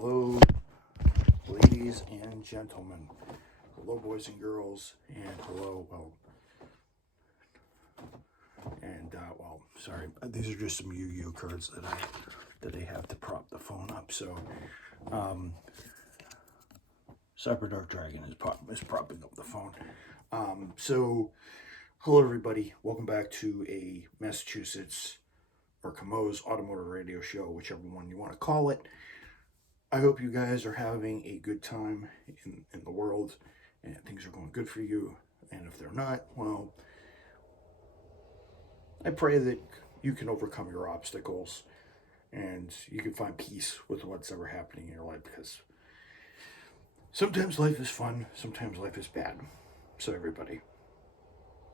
Hello, ladies and gentlemen. Hello, boys and girls, and hello, sorry. These are just some Yu-Gi-Oh cards that I have to prop the phone up. So, Cyber Dark Dragon is propping up the phone. Hello, everybody. Welcome back to a Massachusetts or Camo's Automotive Radio Show, whichever one you want to call it. I hope you guys are having a good time in the world and things are going good for you. And if they're not, well, I pray that you can overcome your obstacles and you can find peace with what's ever happening in your life, because sometimes life is fun, sometimes life is bad. So everybody,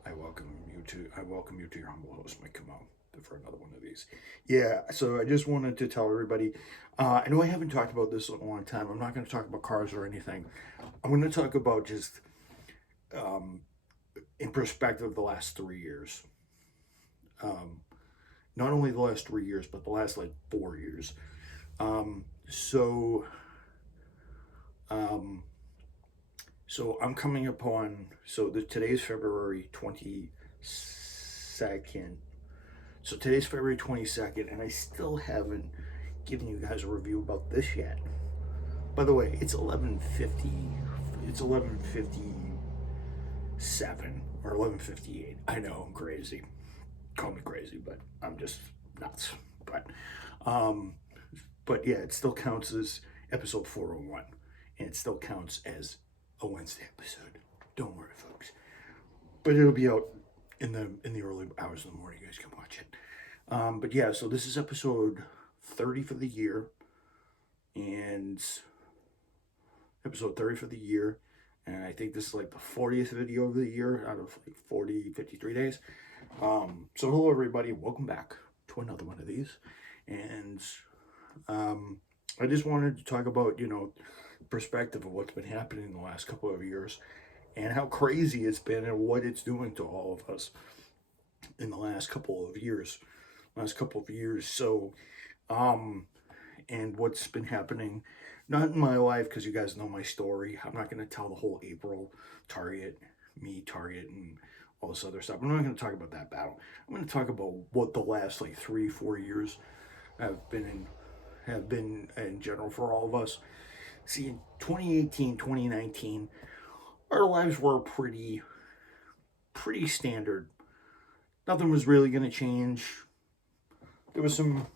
I welcome you to your humble host, Mike Camo, for another one of these. Yeah, so I just wanted to tell everybody, I know I haven't talked about this in a long time. I'm not going to talk about cars or anything. I'm going to talk about just, in perspective, the last 3 years. Not only the last 3 years, but the last 4 years. So I'm coming upon, today's February 22nd. So today's February 22nd, and I still haven't given you guys a review about this yet. By the way, it's 11:50. It's 11:57 or 11:58. I know I'm crazy. Call me crazy, but I'm just nuts. But yeah, it still counts as episode 401, and it still counts as a Wednesday episode. Don't worry, folks. But it'll be out in the early hours of the morning. You guys can watch it. But yeah, so this is episode 30 for the year, and and I think this is the 40th video of the year out of 53 days. So hello everybody, welcome back to another one of these, and I just wanted to talk about, perspective of what's been happening in the last couple of years and how crazy it's been and what it's doing to all of us in the last couple of years. So, and what's been happening, not in my life, because you guys know my story. I'm not going to tell the whole April Target, and all this other stuff. I'm not going to talk about that battle. I'm going to talk about what the last 3-4 years have been in general for all of us. See, in 2018, 2019, our lives were pretty standard. Nothing was really going to change. There were some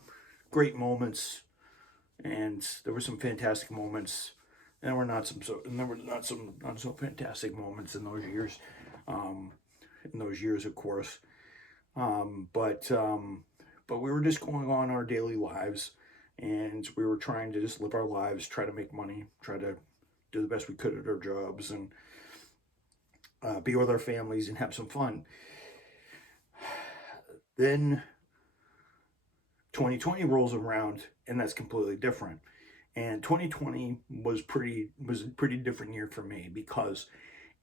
great moments, and there were some fantastic moments, and there were not so fantastic moments in those years. Of course. But we were just going on our daily lives, and we were trying to just live our lives, try to make money, try to do the best we could at our jobs, and be with our families and have some fun. Then 2020 rolls around, and that's completely different. And 2020 was a pretty different year for me, because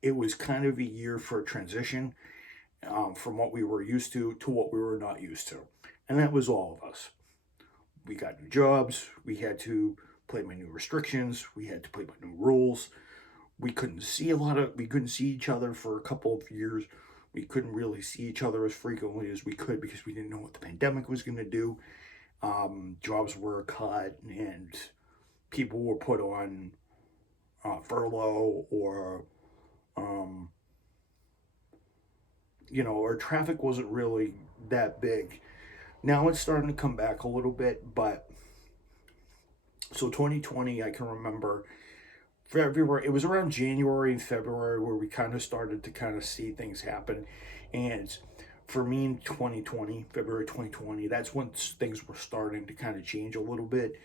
it was kind of a year for a transition from what we were used to what we were not used to. And that was all of us. We got new jobs. We had to play by new restrictions. We had to play by new rules. We couldn't see each other for a couple of years. We couldn't really see each other as frequently as we could, because we didn't know what the pandemic was going to do. Jobs were cut, and people were put on furlough, or our traffic wasn't really that big. Now it's starting to come back a little bit, but so 2020, I can remember February, it was around January and February where we kind of started to see things happen. And for me in February 2020, that's when things were starting to kind of change a little bit.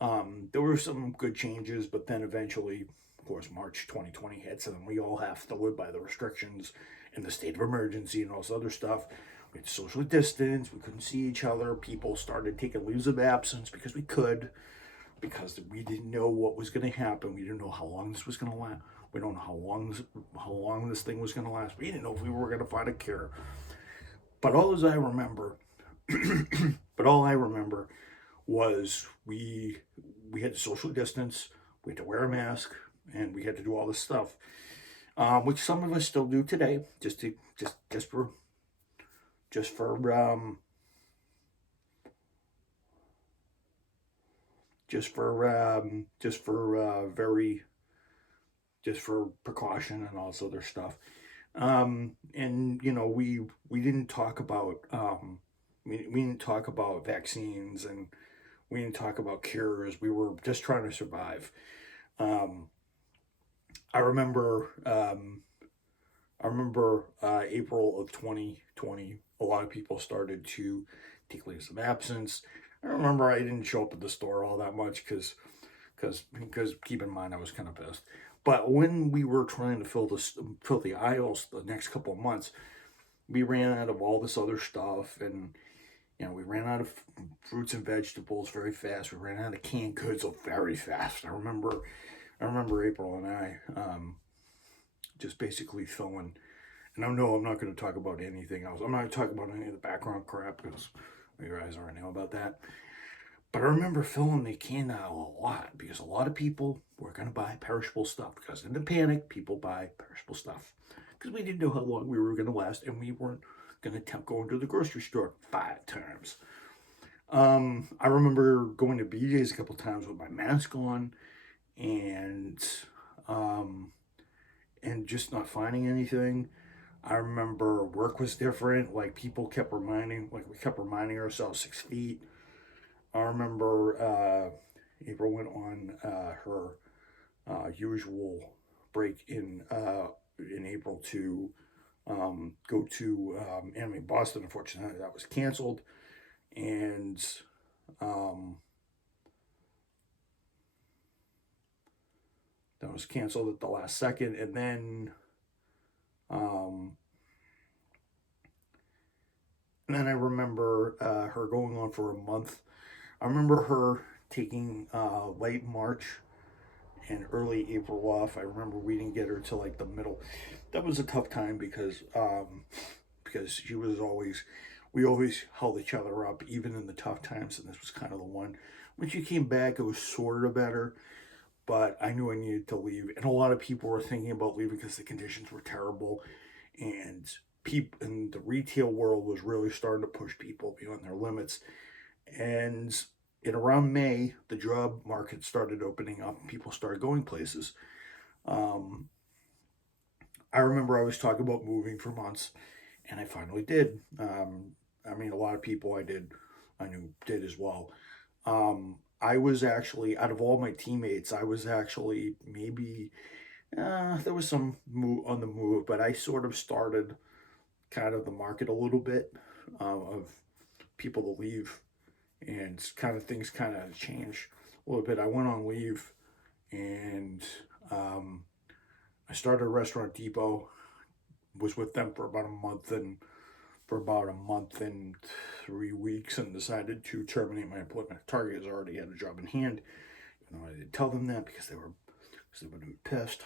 There were some good changes, but then eventually, of course, March 2020 hits, and we all have to live by the restrictions and the state of emergency and all this other stuff. We had to socially distance. We couldn't see each other. People started taking leaves of absence because we could, because we didn't know what was going to happen. We didn't know how long this was going to last. We don't know how long this thing was going to last. We didn't know if we were going to find a cure. But all I remember was we we had to social distance, we had to wear a mask, and we had to do all this stuff, which some of us still do today, just for very just for precaution and all this other stuff. And we didn't talk about we didn't talk about vaccines, and we didn't talk about cures. We were just trying to survive. Um, I remember April of 2020. A lot of people started to take leaves of absence. I remember I didn't show up at the store all that much because keep in mind I was kind of pissed. But when we were trying to fill the aisles the next couple of months, we ran out of all this other stuff, and we ran out of fruits and vegetables very fast. We ran out of canned goods very fast. I remember April and I just basically throwing. And I know I'm not going to talk about anything else. I'm not going to talk about any of the background crap because you guys already know about that. But I remember filling the can aisle a lot because a lot of people were going to buy perishable stuff, because in the panic, people buy perishable stuff because we didn't know how long we were going to last, and we weren't going to attempt going to the grocery store 5 times. I remember going to BJ's a couple times with my mask on, and um, and just not finding anything. I remember work was different. Like we kept reminding ourselves 6 feet. I remember April went on her usual break in April to go to Anime Boston. Unfortunately, that was canceled, and that was canceled at the last second. And then um, I remember her going on for a month. I remember her taking late March and early April off. I remember we didn't get her till like the middle. That was a tough time because she was always we always held each other up even in the tough times, and this was kind of the one. When she came back, it was sort of better, but I knew I needed to leave, and a lot of people were thinking about leaving because the conditions were terrible, and people in the retail world was really starting to push people beyond their limits. And in around May, the job market started opening up and people started going places. Um, I remember I was talking about moving for months, and I finally did. I mean, a lot of people I knew did as well. I was actually, out of all my teammates, I was actually maybe, there was some move on the move, but I sort of started kind of the market a little bit of people to leave, and kind of things kind of changed a little bit. I went on leave, and um, I started a Restaurant Depot. Was with them for about a month and 3 weeks, and decided to terminate my employment at Target, as I already had a job in hand. I didn't tell them that because they would have been pissed.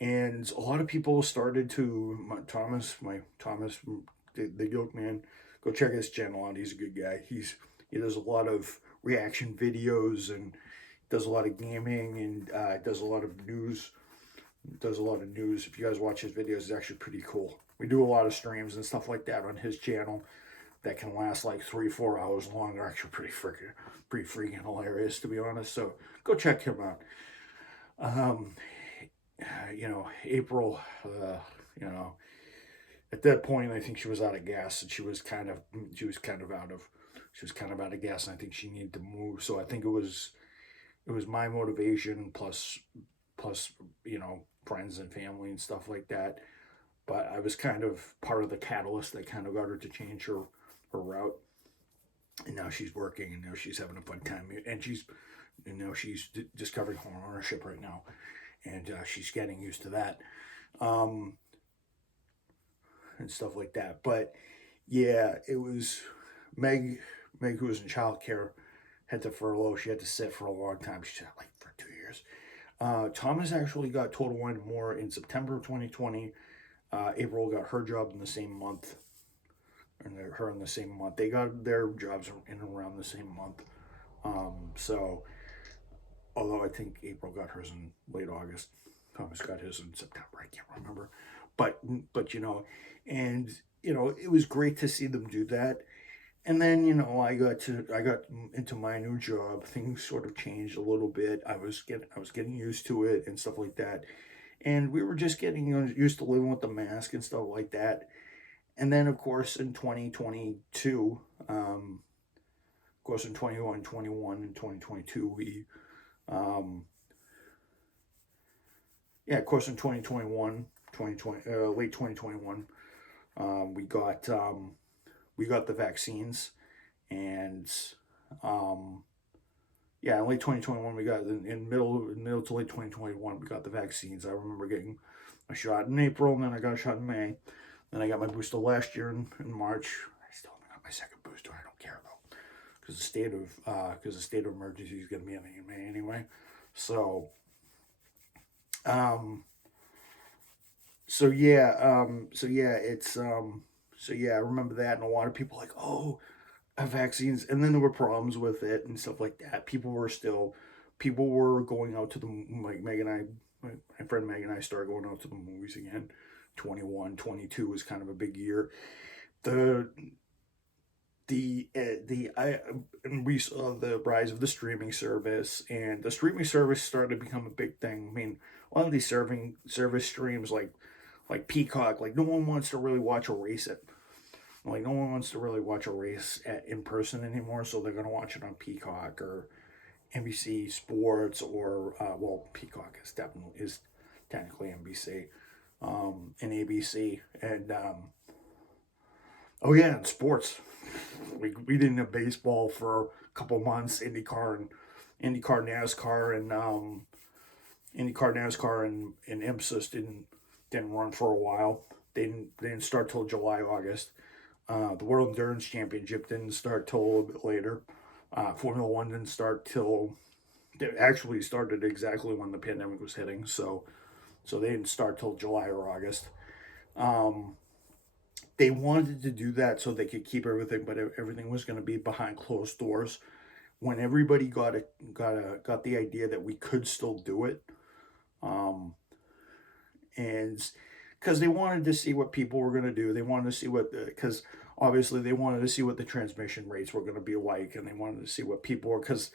And a lot of people started to Thomas, the Yoke Man. Go check his channel out. He's a good guy. He does a lot of reaction videos, and does a lot of gaming, and does a lot of news. Does a lot of news. If you guys watch his videos, it's actually pretty cool. We do a lot of streams and stuff like that on his channel that can last like 3-4 hours long. They're actually pretty freaking hilarious, to be honest. So go check him out. Um, April, at that point, I think she was out of gas, and she was kind of out of gas, and I think she needed to move. So I think it was my motivation plus friends and family and stuff like that. But I was kind of part of the catalyst that kind of got her to change her route. And now she's working, and now she's having a fun time, and she's discovering home ownership right now, and she's getting used to that, um, and stuff like that. But yeah, it was Meg. Meg, who was in childcare, had to furlough. She had to sit for a long time. She sat like for 2 years. Thomas actually got Total Wine More in September of 2020. April got her job in the same month, and her in the same month. They got their jobs in around the same month. So, although I think April got hers in late August, Thomas got his in September. I can't remember, but and it was great to see them do that. And then I got into my new job. Things sort of changed a little bit. I was getting used to it and stuff like that. And we were just getting used to living with the mask and stuff like that. And then of course in 2022, of course in 21, 21, and 2022 we yeah, of course in 2021, 2020, late 2021, we got the vaccines. And yeah, in late 2021 we got in middle to late 2021 we got the vaccines. I remember getting a shot in April, and then I got a shot in May. Then I got my booster last year in March. I still haven't got my second booster. I don't care though, because the state of emergency is going to be in May anyway. So um so yeah, I remember that, and a lot of people like, oh, vaccines, and then there were problems with it and stuff like that. People were going out to the, like Meg and I, my friend Meg and I started going out to the movies again. 21, 22 was kind of a big year. The the I and we saw the rise of the streaming service, and the streaming service started to become a big thing. I mean, a lot of these serving service streams like Peacock, like no one wants to really watch a race at like no one wants to really watch a race in person anymore, so they're gonna watch it on Peacock or NBC Sports, or well, Peacock is technically NBC, and ABC, and oh yeah, and sports. We didn't have baseball for a couple months. IndyCar, NASCAR, and and IMSA didn't run for a while. They didn't start till July, August. The World Endurance Championship didn't start till a little bit later. Formula One didn't start till they actually started exactly when the pandemic was hitting. So they didn't start till July or August. Um, they wanted to do that so they could keep everything, but everything was going to be behind closed doors. When everybody got the idea that we could still do it, um, and because they wanted to see what people were going to do. They wanted to see because obviously they wanted to see what the transmission rates were going to be like, and they wanted to see what people were, because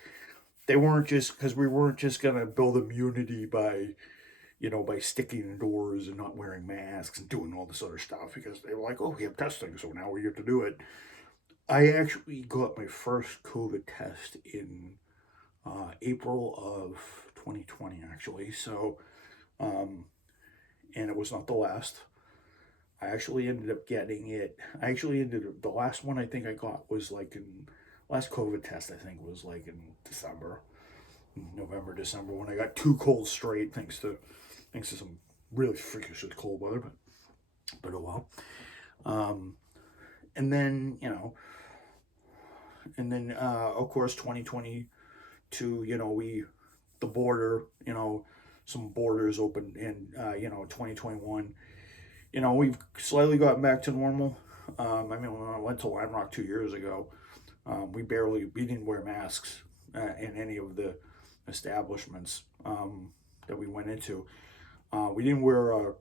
we weren't just going to build immunity by by sticking indoors and not wearing masks and doing all this other stuff, because they were like, oh, we have testing, so now we get to do it. I actually got my first COVID test in April of 2020, actually. So, um, and it was not the last. I actually ended up getting it. The last one I think I got was like in, last COVID test I think was like in December, November, December, when I got two colds straight, thanks to some really freakishly cold weather, but oh well. Um, and then of course 2022, the border, some borders opened in 2021. We've slightly gotten back to normal. I mean, when I went to Lime Rock 2 years ago, we didn't wear masks in any of the establishments that we went into. We didn't wear a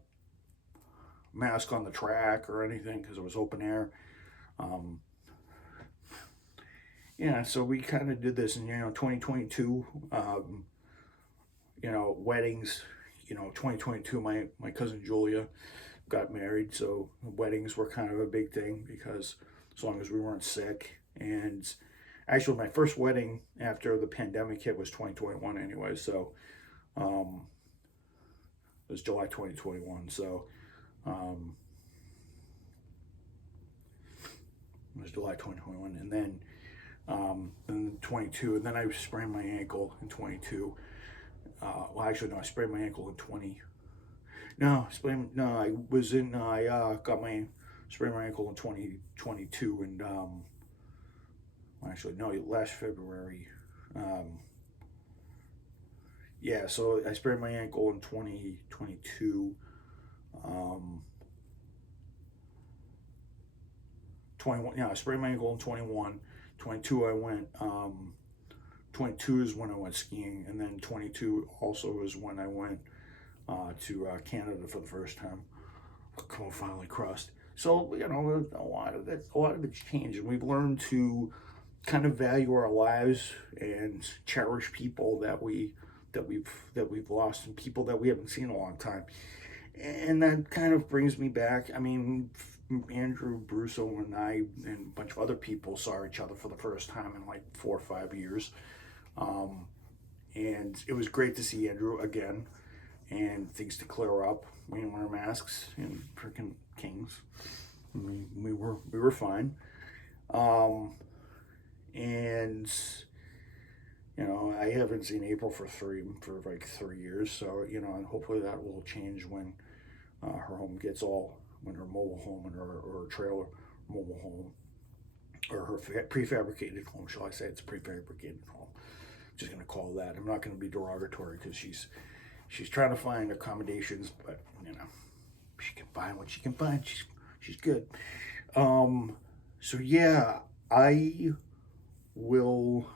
mask on the track or anything because it was open air. Um, yeah, so we kind of did this in 2022. Weddings. 2022. My cousin Julia got married, so weddings were kind of a big thing, because as long as we weren't sick. And actually, my first wedding after the pandemic hit was 2021 anyway, so it was July 2021. So um, it was July 2021, and then 22, and then I sprained my ankle in 22. Well, actually, no, I sprained my ankle in 20. No, I was in. I got my sprained my ankle in 2022, and actually no, last February. Um, yeah, so I sprained my ankle in 2022. Um, 21. Yeah, I sprained my ankle in 21. 22, I went 22 is when I went skiing, and then 22 also is when I went to Canada for the first time. Finally crossed. So a lot of it's changed, and we've learned to kind of value our lives and cherish people that we've lost and people that we haven't seen in a long time. And that kind of brings me back. I mean, Andrew Brusso and I and a bunch of other people saw each other for the first time in like 4 or 5 years. Um, and it was great to see Andrew again and things to clear up. We didn't wear masks and freaking kings. We were fine. Um, and I haven't seen April for like 3 years. So and hopefully that will change when her home gets when her mobile home and her trailer mobile home or her prefabricated home, shall I say? It's a prefabricated home. Just gonna call that. I'm not gonna be derogatory because she's trying to find accommodations, but she can find what she can find. She's good. So yeah, I will.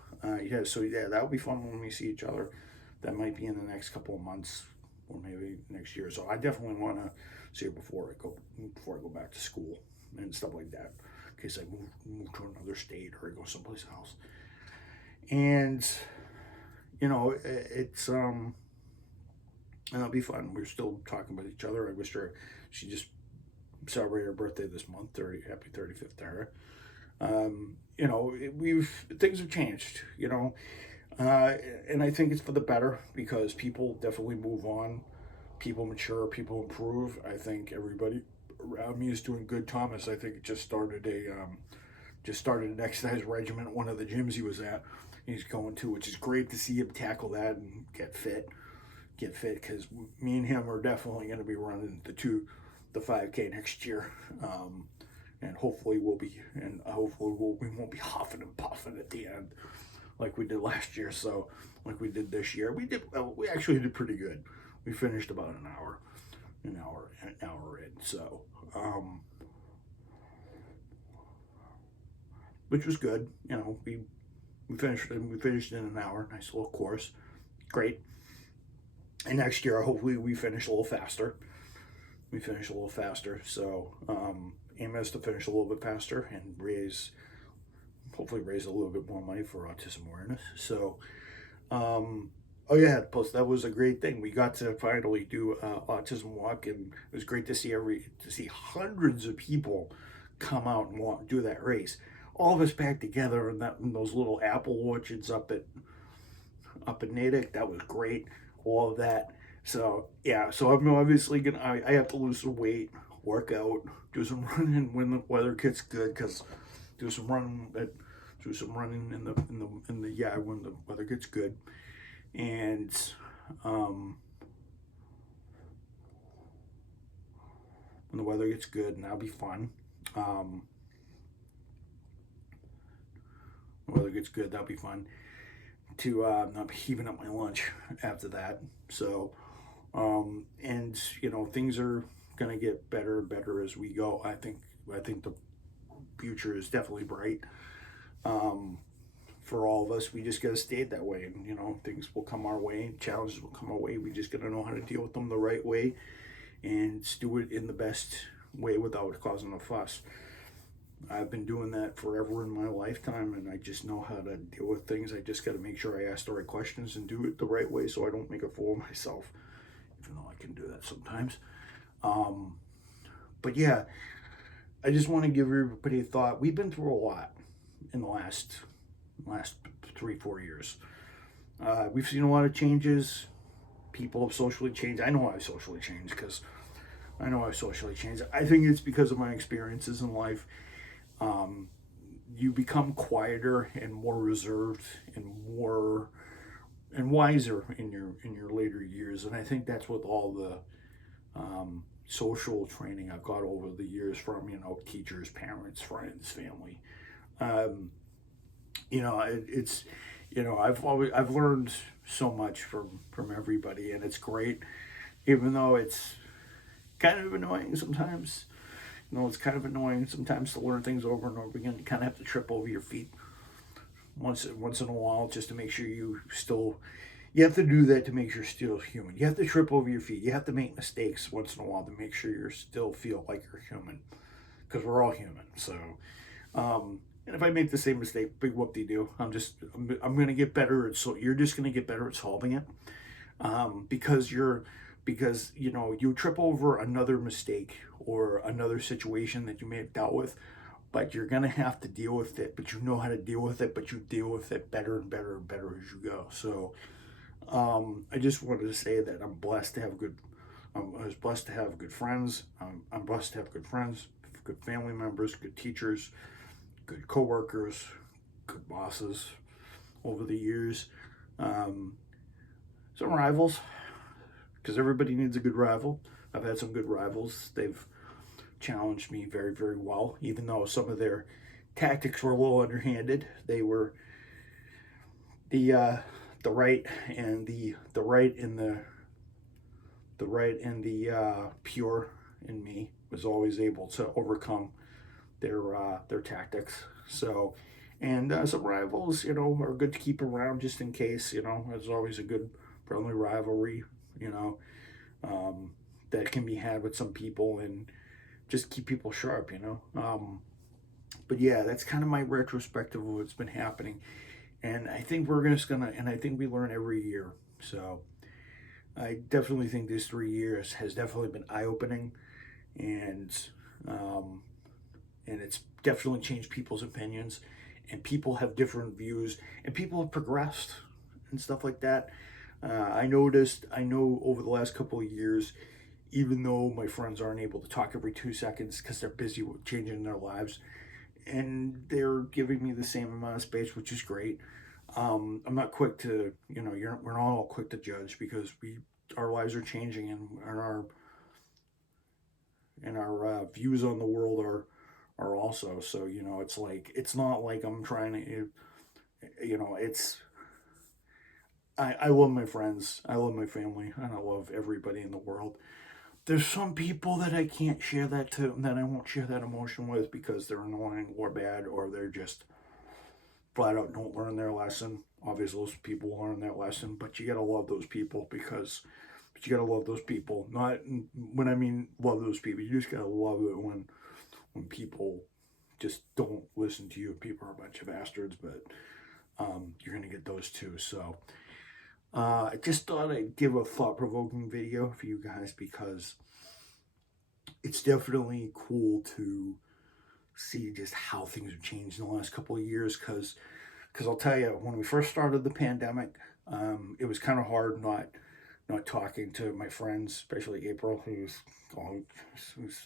So yeah, that'll be fun when we see each other. That might be in the next couple of months, or maybe next year. So I definitely want to see her before I go back to school and stuff like that, in case I move to another state or I go someplace else. And it's it'll be fun. We're still talking with each other. I wish she just celebrated her birthday this month. Happy 35th to her. Things have changed. And I think it's for the better because people definitely move on, people mature, people improve. I think everybody around me is doing good. Thomas, I think, just started an exercise regimen at one of the gyms he was at. He's going to, which is great to see him tackle that and get fit because me and him are definitely going to be running the 5K next year. And hopefully we won't be huffing and puffing at the end like we did last year. So like we did this year, we actually did pretty good. We finished about an hour in. So which was good. We finished in an hour. Nice little course, great. And next year, hopefully, we finish a little faster. So aim is to finish a little bit faster and hopefully raise a little bit more money for autism awareness. So, oh yeah, plus that was a great thing. We got to finally do autism walk, and it was great to see hundreds of people come out and do that race. All of us back together in those little apple orchards up in Natick. That was great. All of that. So yeah, so I'm obviously I have to lose some weight, work out, do some running when the weather gets good, because do some running in the when the weather gets good, and when the weather gets good, and that'll be fun. When the weather gets good, that'll be fun to not be heaving up my lunch after that. So, and things are gonna get better and better as we go. I think the future is definitely bright for all of us. We just gotta stay that way, and things will come our way, challenges will come our way. We just gotta know how to deal with them the right way and do it in the best way without causing a fuss. I've been doing that forever in my lifetime, and I just know how to deal with things. I just got to make sure I ask the right questions and do it the right way so I don't make a fool of myself, even though I can do that sometimes. But yeah, I just want to give everybody a thought. We've been through a lot in the last 3-4 years. We've seen a lot of changes. People have socially changed. I know I've socially changed I think it's because of my experiences in life. You become quieter and more reserved and wiser in your later years, and I think that's with all the social training I've got over the years from teachers, parents, friends, family. I've learned so much from everybody, and it's great, even though it's kind of annoying sometimes. It's kind of annoying sometimes to learn things over and over again. You kind of have to trip over your feet once in a while, just to make sure you have to do that to make sure you're still human. You have to trip over your feet. You have to make mistakes once in a while to make sure you still feel like you're human, because we're all human. So, and if I make the same mistake, big whoop de doo. I'm gonna get better at, so you're just gonna get better at solving it, because you trip over another mistake or another situation that you may have dealt with, but you're gonna have to deal with it. But you know how to deal with it, but you deal with it better and better and better as you go. So I just wanted to say that I'm blessed to have good. I was blessed to have good friends. I'm blessed to have good friends, good family members, good teachers, good coworkers, good bosses over the years. Um, some rivals, because everybody needs a good rival. I've had some good rivals. They've challenged me very, very well, even though some of their tactics were a little underhanded. They were the the right and the right and the pure in me was always able to overcome their tactics. So, and some rivals, are good to keep around just in case. There's always a good friendly rivalry. You know, um, that can be had with some people and just keep people sharp. But yeah, that's kind of my retrospective of what's been happening, and I think and I think we learn every year. So I definitely think these 3 years has definitely been eye opening, and um, and it's definitely changed people's opinions, and people have different views, and people have progressed and stuff like that. I know over the last couple of years, even though my friends aren't able to talk every 2 seconds because they're busy with changing their lives, and they're giving me the same amount of space, which is great. I'm not quick to, we're not all quick to judge, because our lives are changing, and our views on the world are also. So it's not like I'm trying to, it's I love my friends, I love my family, and I love everybody in the world. There's some people that I can't share that I won't share that emotion with, because they're annoying or bad, or they're just flat out don't learn their lesson. Obviously, those people learn their lesson, but you gotta love those people, but you gotta love those people. Not when I mean love those people, you just gotta love it when people just don't listen to you. People are a bunch of bastards, but you're gonna get those too. So I just thought I'd give a thought-provoking video for you guys, because it's definitely cool to see just how things have changed in the last couple of years. Because I'll tell you, when we first started the pandemic, it was kind of hard not talking to my friends, especially April, who's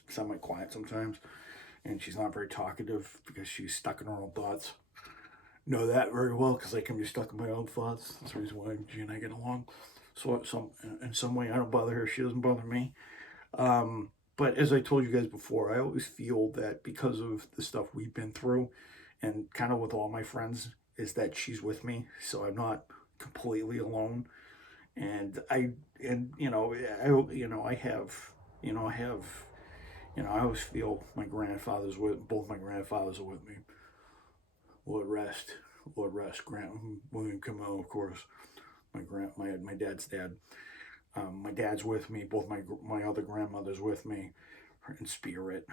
semi-quiet sometimes, and she's not very talkative because she's stuck in her own thoughts. Know that very well, because I can be stuck in my own thoughts. That's the reason why she and I get along. So in some way, I don't bother her. She doesn't bother me. But as I told you guys before, I always feel that because of the stuff we've been through, and kind of with all my friends, is that she's with me, so I'm not completely alone. And I have, I always feel both my grandfathers are with me. Lord rest, Lord rest, Grant William Camille, of course, my dad's dad. My dad's with me. Both my other grandmother's with me in spirit,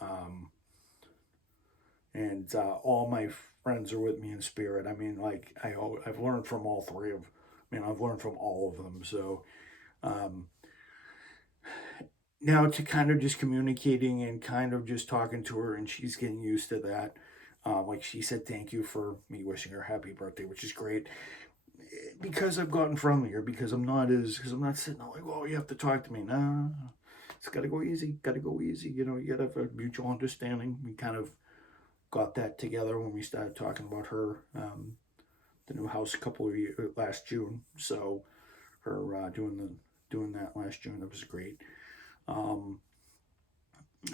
um, and all my friends are with me in spirit. I mean, like I've learned from all three of. I've learned from all of them. So um, now to kind of just communicating and kind of just talking to her, and she's getting used to that. Like she said, thank you for me wishing her happy birthday, which is great, because I've gotten friendlier. Because I'm not sitting there like, oh, you have to talk to me. No, it's gotta go easy. Gotta go easy. You gotta have a mutual understanding. We kind of got that together when we started talking about the new house a couple of years last June. So her doing that last June, that was great. Um,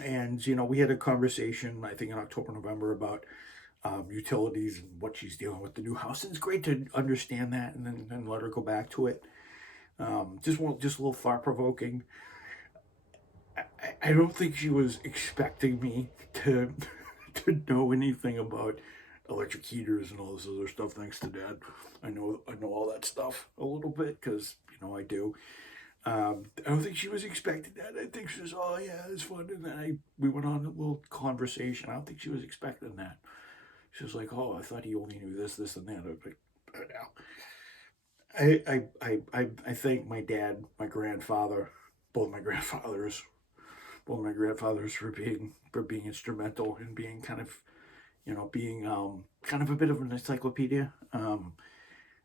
and we had a conversation, I think in October, November, about utilities and what she's dealing with the new house. And it's great to understand that, and then let her go back to it. Just a little thought provoking. I don't think she was expecting me to to know anything about electric heaters and all this other stuff. Thanks to Dad, I know all that stuff a little bit because I do. I don't think she was expecting that. I think she was, oh yeah, it's fun, and then we went on a little conversation. I don't think she was expecting that. She was like, oh, I thought he only knew this, this, and that. I was like, I don't know. I thank my dad, my grandfather, both my grandfathers, for being instrumental in being kind of being kind of a bit of an encyclopedia. And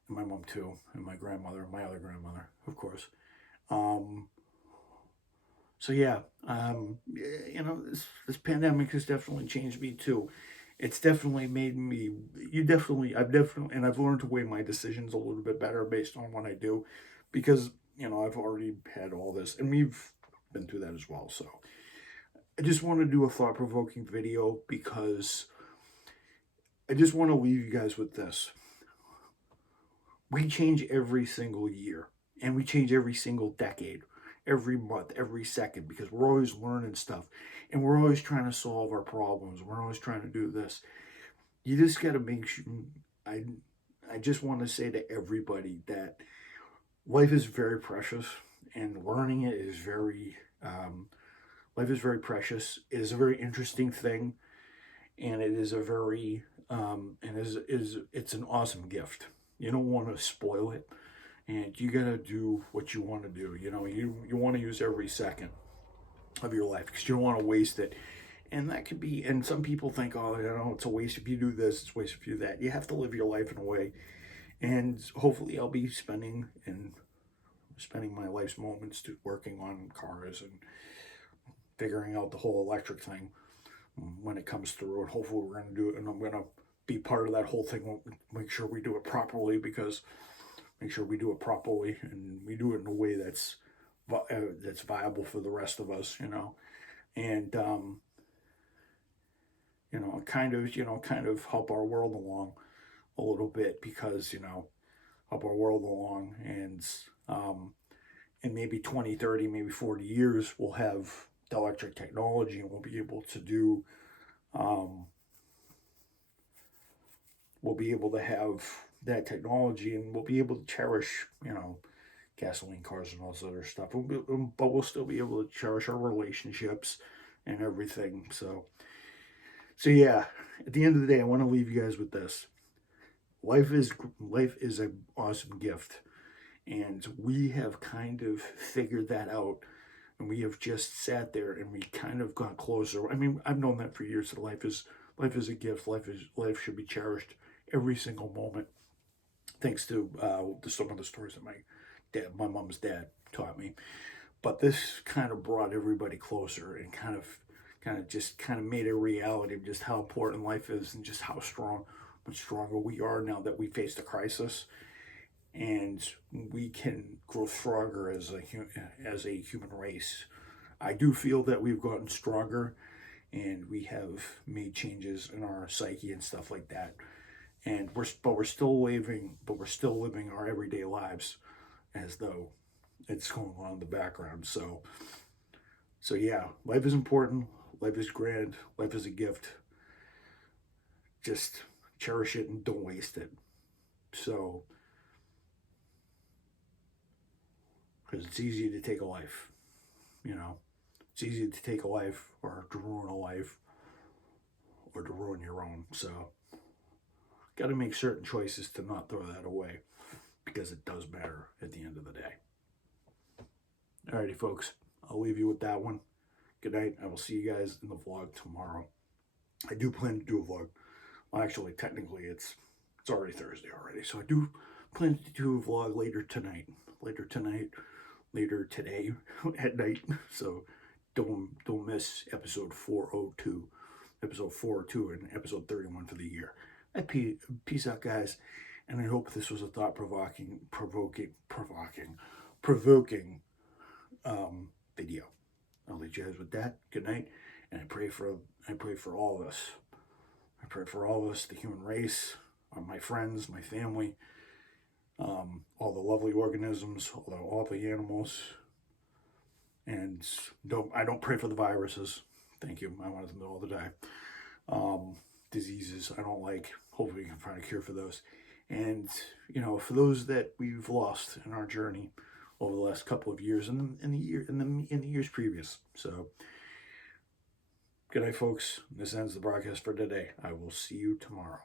my mom too, and my grandmother, my other grandmother, of course. Um, so yeah, this pandemic has definitely changed me too. It's definitely made me. I've learned to weigh my decisions a little bit better based on what I do, because I've already had all this, and we've been through that as well. So I just want to do a thought provoking video because I just want to leave you guys with this. We change every single year, and we change every single decade, every month, every second, because we're always learning stuff, and we're always trying to solve our problems. We're always trying to do this. You just got to make sure. I, I just want to say to everybody that life is very precious, and learning it is very. Life is very precious. It is a very interesting thing, and it is a very and is it's an awesome gift. You don't want to spoil it, and you gotta do what you want to do. You want to use every second of your life because you don't want to waste it. And that could be. And some people think, oh, it's a waste if you do this. It's a waste if you do that. You have to live your life in a way, and hopefully, I'll be spending my life's moments to working on cars and figuring out the whole electric thing when it comes through, and hopefully we're going to do it, and I'm going to be part of that whole thing. Make sure we do it properly, because make sure we do it properly, and we do it in a way that's viable for the rest of us, and kind of help our world along a little bit, because help our world along, and in maybe 20, 30, maybe 40 years, we'll have the electric technology, and we'll be able to do um, we'll be able to have that technology, and we'll be able to cherish, gasoline cars and all this other stuff. But we'll still be able to cherish our relationships and everything. So yeah, at the end of the day, I want to leave you guys with this. Life is an awesome gift, and we have kind of figured that out, and we have just sat there and we kind of got closer. I mean, I've known that for years, that life is a gift. Life should be cherished every single moment. Thanks to some of the stories that my mom's dad taught me. But this kind of brought everybody closer, and kind of made a reality of just how important life is, and just how much stronger we are now that we faced a crisis, and we can grow stronger as a human race. I do feel that we've gotten stronger, and we have made changes in our psyche and stuff like that. And we're still living our everyday lives as though it's going on in the background. So yeah, life is important. Life is grand. Life is a gift. Just cherish it and don't waste it. So, because it's easy to take a life, it's easy to take a life, or to ruin a life, or to ruin your own. So, got to make certain choices to not throw that away, because it does matter at the end of the day. Alrighty, folks, I'll leave you with that one. Good night. I will see you guys in the vlog tomorrow. I do plan to do a vlog. Well, actually, technically, it's already Thursday already, so I do plan to do a vlog later today, at night. So don't miss episode 402, and episode 31 for the year. Peace out, guys, and I hope this was a thought-provoking video. I'll leave you guys with that. Good night, and I pray for all of us. I pray for all of us, the human race, my friends, my family, all the lovely organisms, all the animals, and I don't pray for the viruses. Thank you. I want them all to die. Diseases I don't like. hopefully we can find a cure for those. And, you know, for those that we've lost in our journey over the last couple of years and in the years previous. So, good night, folks. This ends the broadcast for today. I will see you tomorrow.